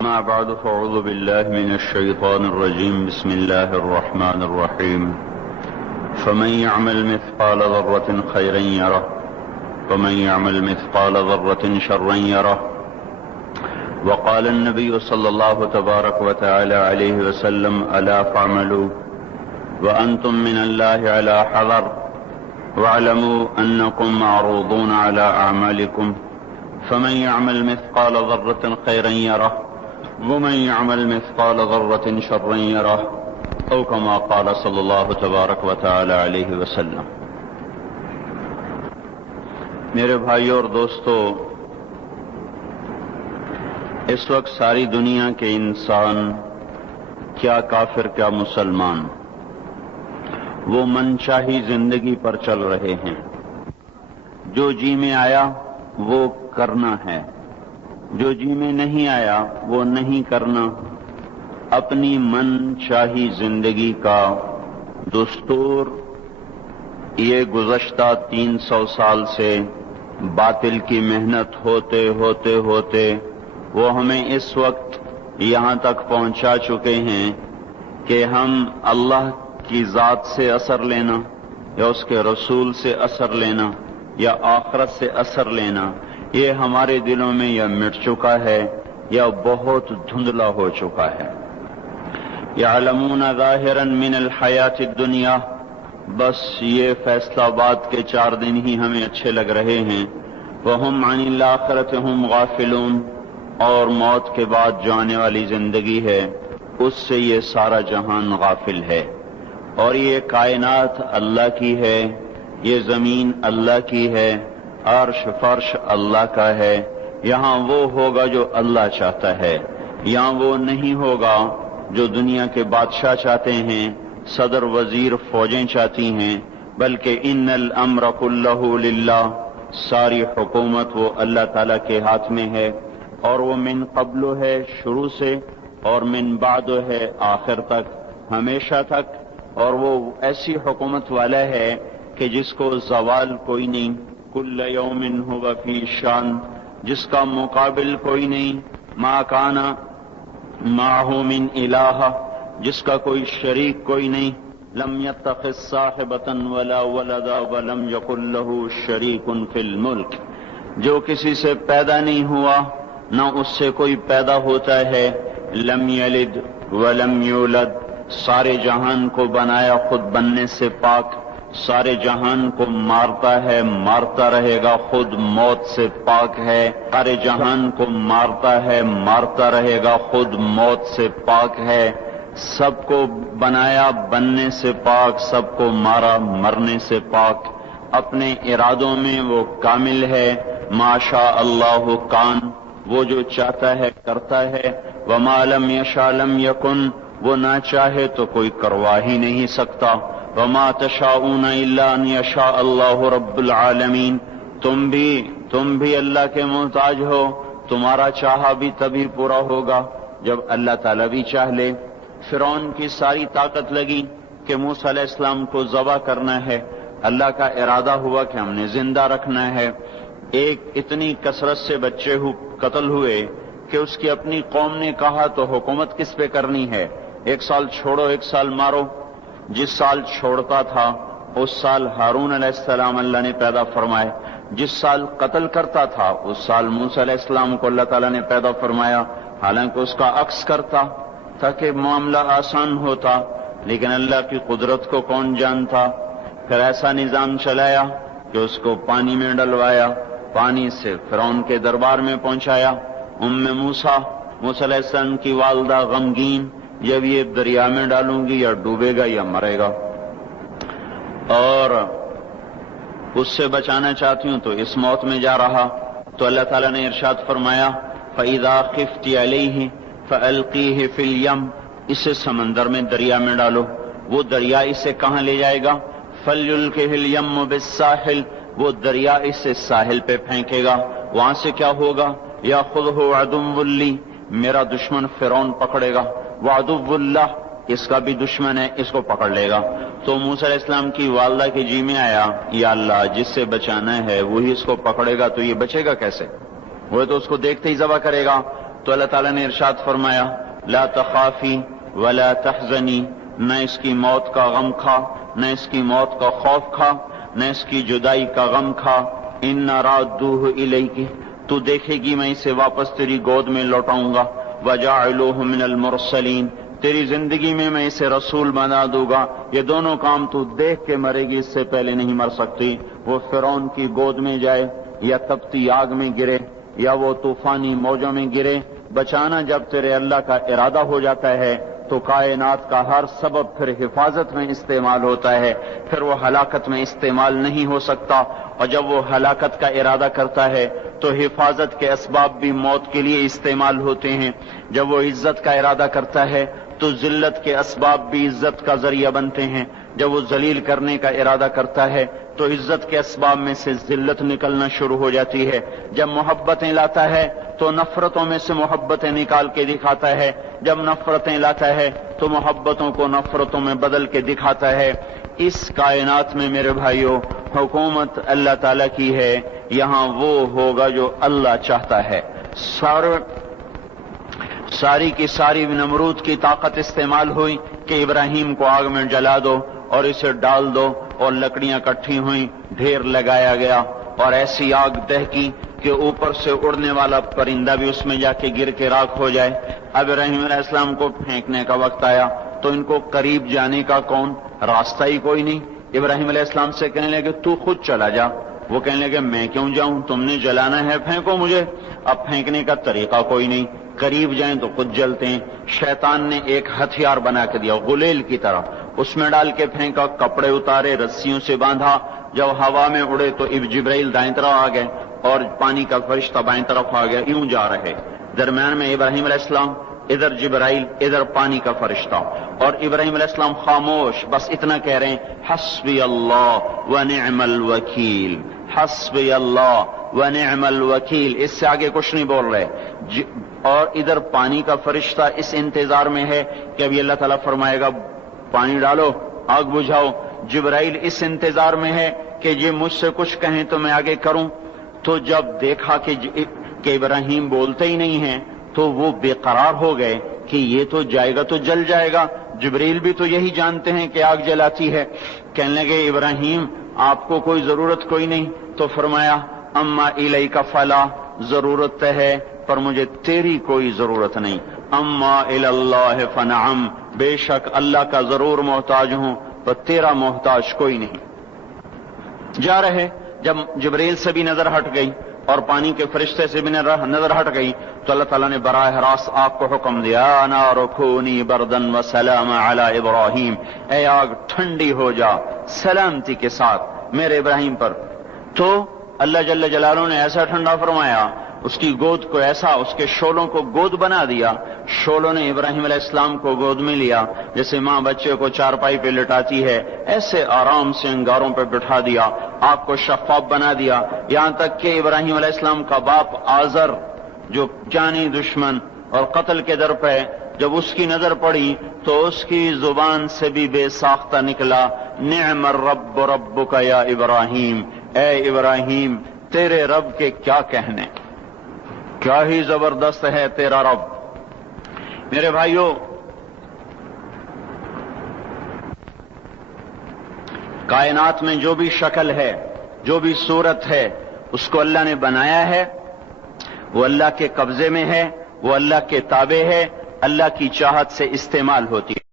ما بعد فأعوذ بالله من الشيطان الرجيم بسم الله الرحمن الرحيم فمن يعمل مثقال ذرة خيرا يره ومن يعمل مثقال ذرة شرا يره وقال النبي صلى الله تبارك وتعالى عليه وسلم ألا فاعملوا وأنتم من الله على حذر واعلموا أنكم معروضون على أعمالكم فمن يعمل مثقال ذرة خيرا يره ومن يعمل مثقال ذرة شرا يره او كما قال صلی اللہ تبارک و تعالی علیہ وسلم۔ میرے بھائیوں اور دوستو، اس وقت ساری دنیا کے انسان، کیا کافر کیا مسلمان، وہ منچاہی زندگی پر چل رہے ہیں۔ جو جی میں آیا وہ کرنا ہے، جو جی میں نہیں آیا وہ نہیں کرنا۔ اپنی من چاہی زندگی کا دستور یہ گزشتہ 300 سال سے باطل کی محنت ہوتے ہوتے ہوتے وہ ہمیں اس وقت یہاں تک پہنچا چکے ہیں کہ ہم اللہ کی ذات سے اثر لینا یا اس کے رسول سے اثر لینا یا آخرت سے اثر لینا، یہ ہمارے دلوں میں یا مٹ چکا ہے یا بہت دھندلا ہو چکا ہے۔ یعلمون ظاہرا من الحیات الدنیا، بس یہ فیصلہ باد کے 4 دن ہی ہمیں اچھے لگ رہے ہیں۔ وہم عن الآخرۃ ہم غافلون، اور موت کے بعد جو آنے والی زندگی ہے اس سے یہ سارا جہان غافل ہے۔ اور یہ کائنات اللہ کی ہے، یہ زمین اللہ کی ہے، عرش فرش اللہ کا ہے۔ یہاں وہ ہوگا جو اللہ چاہتا ہے، یہاں وہ نہیں ہوگا جو دنیا کے بادشاہ چاہتے ہیں، صدر وزیر فوجیں چاہتی ہیں، بلکہ ان الامر کلہ للہ، ساری حکومت وہ اللہ تعالیٰ کے ہاتھ میں ہے، اور وہ من قبل ہے شروع سے، اور من بعد ہے آخر تک، ہمیشہ تک۔ اور وہ ایسی حکومت والا ہے کہ جس کو زوال کوئی نہیں، کل یوم ہو فی شان، جس کا مقابل کوئی نہیں، ما کان معہ من الہ، جس کا کوئی شریک کوئی نہیں، لم یتخذ صاحبۃ ولا ولدا ولم یکن لہ شریک فی الملک، جو کسی سے پیدا نہیں ہوا نہ اس سے کوئی پیدا ہوتا ہے، لم یلد ولم یولد، سارے جہان کو بنایا خود بننے سے پاک، سارے جہان کو مارتا ہے مارتا رہے گا، خود موت سے پاک ہے، سارے جہان کو مارتا ہے مارتا رہے گا، خود موت سے پاک ہے، سب کو بنایا بننے سے پاک، سب کو مارا مرنے سے پاک، اپنے ارادوں میں وہ کامل ہے، ما شاء اللہ کان، وہ جو چاہتا ہے کرتا ہے، وما لم یشاء لم یکن، وہ نہ چاہے تو کوئی کروا ہی نہیں سکتا، وما تشاءون الا ان یشاء اللہ رب العالمین، تم بھی اللہ کے محتاج ہو، تمہارا چاہا بھی تبھی پورا ہوگا جب اللہ تعالیٰ بھی چاہ لے۔ فرعون کی ساری طاقت لگی کہ موسیٰ علیہ السلام کو ذبح کرنا ہے، اللہ کا ارادہ ہوا کہ ہم نے زندہ رکھنا ہے۔ ایک اتنی کثرت سے بچے قتل ہوئے کہ اس کی اپنی قوم نے کہا تو حکومت کس پہ کرنی ہے، 1 سال چھوڑو 1 سال مارو۔ جس سال چھوڑتا تھا اس سال ہارون علیہ السلام اللہ نے پیدا فرمائے، جس سال قتل کرتا تھا اس سال موسیٰ علیہ السلام کو اللہ تعالیٰ نے پیدا فرمایا، حالانکہ اس کا عکس کرتا تاکہ معاملہ آسان ہوتا، لیکن اللہ کی قدرت کو کون جانتا۔ پھر ایسا نظام چلایا کہ اس کو پانی میں ڈلوایا، پانی سے فرعون کے دربار میں پہنچایا۔ موسیٰ علیہ السلام کی والدہ غمگین، جب یہ دریا میں ڈالوں گی یا ڈوبے گا یا مرے گا، اور اس سے بچانا چاہتی ہوں تو اس موت میں جا رہا، تو اللہ تعالیٰ نے ارشاد فرمایا فَإِذَا خِفْتِ عَلَيْهِ فَأَلْقِيهِ فِي الْيَمِّ، اسے سمندر میں دریا میں ڈالو، وہ دریا اسے کہاں لے جائے گا، فَلْيُلْقِهِ الْيَمُّ بِالسَّاحِلِ، وہ دریا اسے ساحل پہ پھینکے گا، وہاں سے کیا ہوگا، يَأْخُذْهُ عَدُوٌّ لِّي، میرا دشمن فرعون پکڑے گا، وَعَدُوٌّ لَّهُ، اس کا بھی دشمن ہے، اس کو پکڑ لے گا۔ تو موسیٰ علیہ السلام کی والدہ کے جی میں آیا، یا اللہ جس سے بچانا ہے وہی اس کو پکڑے گا تو یہ بچے گا کیسے، وہ تو اس کو دیکھتے ہی ذبح کرے گا۔ تو اللہ تعالیٰ نے ارشاد فرمایا لا تخافی ولا تحزنی، نہ اس کی موت کا غم کھا، نہ اس کی موت کا خوف کھا، نہ اس کی جدائی کا غم کھا، انا رادوہ الیک، تو دیکھے گی میں اسے واپس تیری گود میں لوٹاؤں گا، وجاعلوہ من المرسلین، تیری زندگی میں میں اسے رسول بنا دوں گا۔ یہ دونوں کام تو دیکھ کے مرے گی، اس سے پہلے نہیں مر سکتی۔ وہ فرعون کی گود میں جائے یا تپتی آگ میں گرے یا وہ طوفانی موجوں میں گرے، بچانا جب تیرے اللہ کا ارادہ ہو جاتا ہے تو کائنات کا ہر سبب پھر حفاظت میں استعمال ہوتا ہے، پھر وہ ہلاکت میں استعمال نہیں ہو سکتا۔ اور جب وہ ہلاکت کا ارادہ کرتا ہے تو حفاظت کے اسباب بھی موت کے لیے استعمال ہوتے ہیں، جب وہ عزت کا ارادہ کرتا ہے تو ذلت کے اسباب بھی عزت کا ذریعہ بنتے ہیں، جب وہ ذلیل کرنے کا ارادہ کرتا ہے تو عزت کے اسباب میں سے ذلت نکلنا شروع ہو جاتی ہے، جب محبتیں لاتا ہے تو نفرتوں میں سے محبتیں نکال کے دکھاتا ہے، جب نفرتیں لاتا ہے تو محبتوں کو نفرتوں میں بدل کے دکھاتا ہے۔ اس کائنات میں میرے بھائیوں حکومت اللہ تعالیٰ کی ہے، یہاں وہ ہوگا جو اللہ چاہتا ہے۔ ساری کی ساری نمرود کی طاقت استعمال ہوئی کہ ابراہیم کو آگ میں جلا دو اور اسے ڈال دو، اور لکڑیاں اکٹھی ہوئیں، ڈھیر لگایا گیا اور ایسی آگ دہکی کہ اوپر سے اڑنے والا پرندہ بھی اس میں جا کے گر کے راکھ ہو جائے۔ اب ابراہیم علیہ السلام کو پھینکنے کا وقت آیا تو ان کو قریب جانے کا کون راستہ ہی کوئی نہیں۔ ابراہیم علیہ السلام سے کہنے لگے تو خود چلا جا، وہ کہنے لگے میں کیوں جاؤں، تم نے جلانا ہے پھینکو مجھے۔ اب پھینکنے کا طریقہ کوئی نہیں، قریب جائیں تو خود جلتے ہیں۔ شیطان نے ایک ہتھیار بنا کے دیا غلیل کی طرح، اس میں ڈال کے پھینکا، کپڑے اتارے، رسیوں سے باندھا، جب ہوا میں اڑے تو جبرائیل دائیں طرف آ گئے اور پانی کا فرشتہ بائیں طرف آ گیا، یوں جا رہے، درمیان میں ابراہیم علیہ السلام، ادھر جبرائیل، ادھر پانی کا فرشتہ، اور ابراہیم علیہ السلام خاموش بس اتنا کہہ رہے ہیں حسبی اللہ ونعم الوکیل، حسبی اللہ ونعم الوکیل، اس سے آگے کچھ نہیں بول رہے۔ اور ادھر پانی کا فرشتہ اس انتظار میں ہے کہ ابھی اللہ تعالیٰ فرمائے گا پانی ڈالو، آگ بجھاؤ۔ جبرائیل اس انتظار میں ہے کہ یہ مجھ سے کچھ کہیں تو میں آگے کروں۔ تو جب دیکھا کہ ابراہیم بولتے ہی نہیں ہیں تو وہ بے قرار ہو گئے کہ یہ تو جائے گا تو جل جائے گا، جبرائیل بھی تو یہی جانتے ہیں کہ آگ جلاتی ہے۔ کہنے لگے ابراہیم آپ کو کوئی ضرورت کوئی نہیں، تو فرمایا اما الیک فلا، ضرورت ہے پر مجھے تیری کوئی ضرورت نہیں، اما الی اللہ فنعم، بے شک اللہ کا ضرور محتاج ہوں پر تیرا محتاج کوئی نہیں۔ جا رہے، جب جبرائیل سے بھی نظر ہٹ گئی اور پانی کے فرشتے سے بھی نظر ہٹ گئی تو اللہ تعالیٰ نے براہ راست آگ کو حکم دیا نار کونی بردن وسلام علی ابراہیم، اے آگ ٹھنڈی ہو جا سلامتی کے ساتھ میرے ابراہیم پر۔ تو اللہ جل جلالہ نے ایسا ٹھنڈا فرمایا، اس کی گود کو ایسا، اس کے شولوں کو گود بنا دیا، شولوں نے ابراہیم علیہ السلام کو گود میں لیا، جیسے ماں بچے کو چارپائی پہ لٹاتی ہے ایسے آرام سے انگاروں پہ بٹھا دیا، آپ کو شفاف بنا دیا، یہاں تک کہ ابراہیم علیہ السلام کا باپ آزر جو جانی دشمن اور قتل کے در پہ، جب اس کی نظر پڑی تو اس کی زبان سے بھی بے ساختہ نکلا نعم الرب ربک یا ابراہیم، اے ابراہیم تیرے رب کے کیا کہنے، کیا ہی زبردست ہے تیرا رب۔ میرے بھائیوں، کائنات میں جو بھی شکل ہے، جو بھی صورت ہے، اس کو اللہ نے بنایا ہے، وہ اللہ کے قبضے میں ہے، وہ اللہ کے تابع ہے، اللہ کی چاہت سے استعمال ہوتی ہے۔